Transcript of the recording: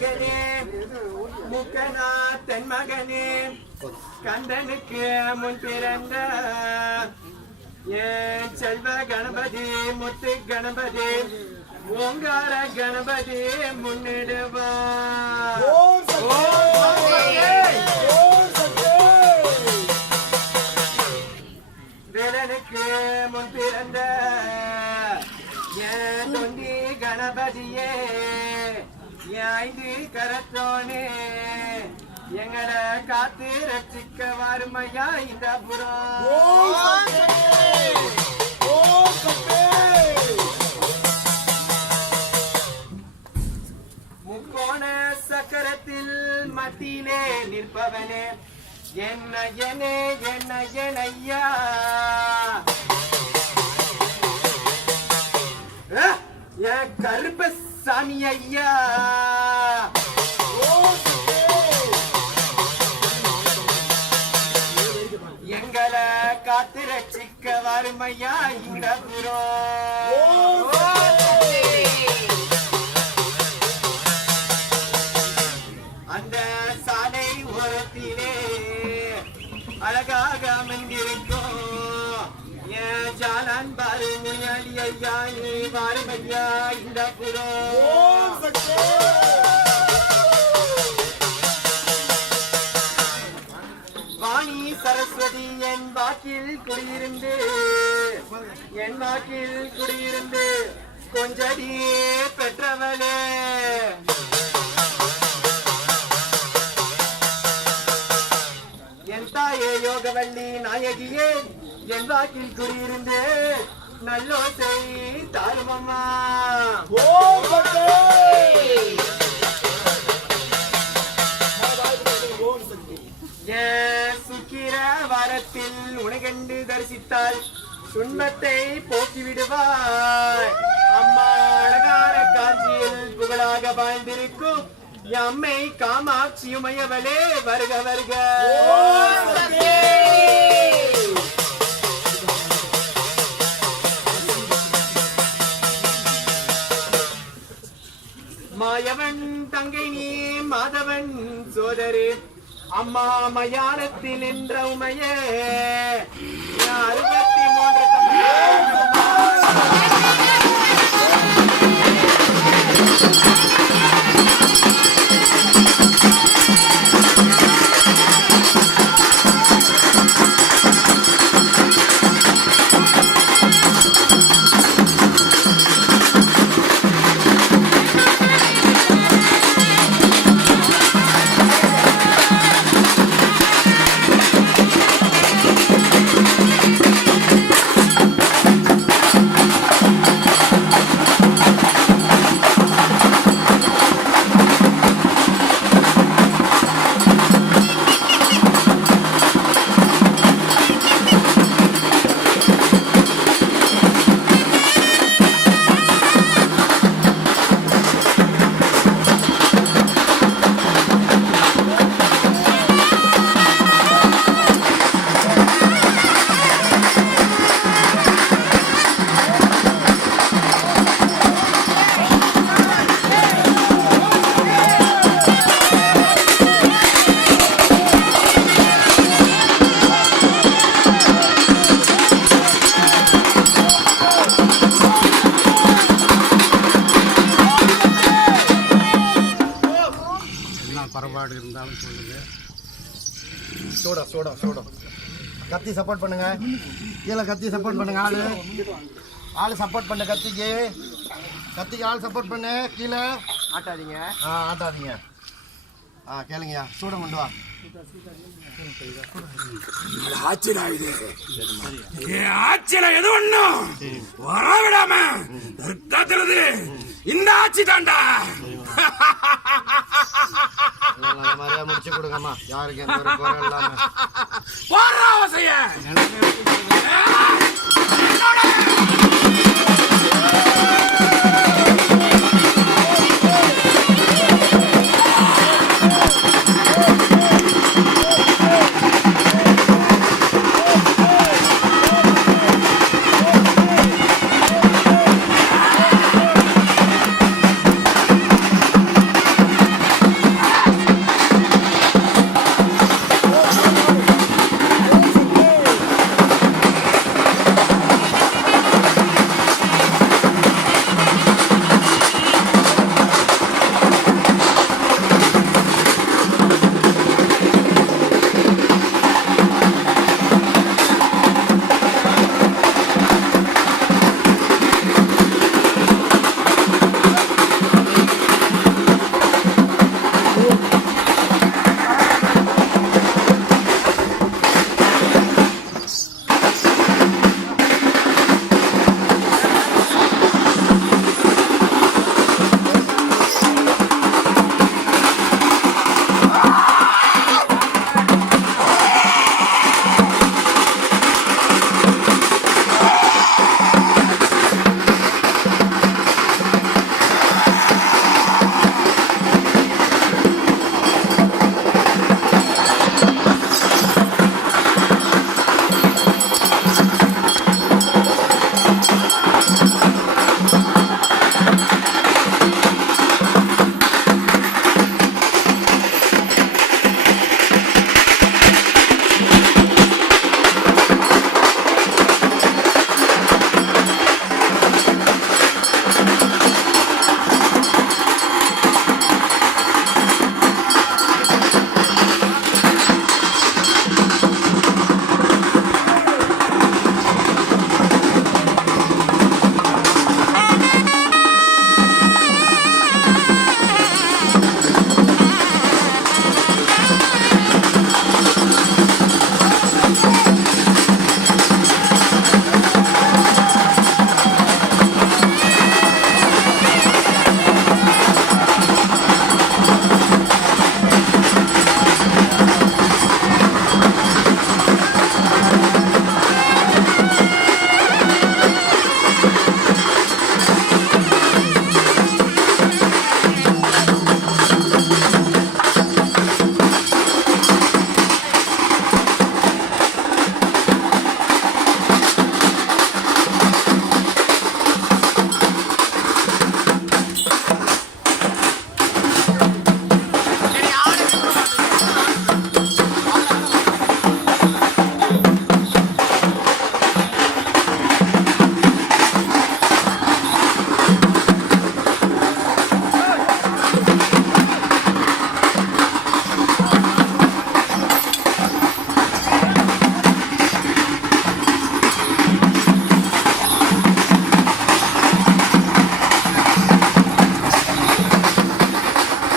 மகனே முக்கனா தென்மகனே கந்தனுக்கு முன் பிறந்த என் செல்வ கணபதி முத்து கணபதி ஓங்கார கணபதி முன்னிடுவா வேலனுக்கு முன் பிறந்த என் தொண்டி கணபதியே என் 5 கரத்தோனே எங்களை காத்து ரட்சிக்க வருமையா இந்த புறம் முக்கோண சக்கரத்தில் மத்தியிலே நிற்பவனே என்னையனே என்னையனையா என் கருப்பசாமி ஐயா எங்களை காத்து ரட்சிக்க வருமையா இந்த புறம் அந்த சாலை ஓரத்திலே அழகாக அமர்ந்திருக்கும் என் ஜாலான் பாரு முன்னாடி ஐயா நீ வாருமையா இந்த புறம் வாணி சரஸ்வதி என் வாக்கில் குடியிருந்து கொஞ்சடி பெற்றவளே என் தாயே யோகவல்லி நாயகியே என் வாக்கில் குடியிருந்து நல்லோசை தாருமம்மா சுக்கிர வாரத்தில் உனகண்டு தரிசித்தால் துன்பத்தை போக்கிவிடுவாய் அம்மா அழகான காஞ்சியில் புகழாக வாழ்ந்திருக்கும் அம்மை காமாட்சி உமையவளே வருக வருக மாயவன் தங்கை நீ மாதவன் சோதரே அம்மா மயானத்தில் நின்ற உமையே 63 பரவாடு இருந்தாலும் சொல்லுங்க. சோடா கத்தி சப்போர்ட் பண்ணுங்க. கீழே கத்தி சப்போர்ட் பண்ணுங்க. ஆளு சப்போர்ட் பண்ண கத்திக்கு ஆள் சப்போர்ட் பண்ணு. கீழே ஆட்டாதீங்க. கேளுங்கய்யா. சூட கொண்டு வா. ஆட்சியில எது ஒண்ணும் வரவிடாம இந்த ஆட்சி தாண்டா. முடிச்சு கொடுங்கம்மா. யாருக்கு எந்த ஒரு குறை இல்லாம போடுற அவசியம்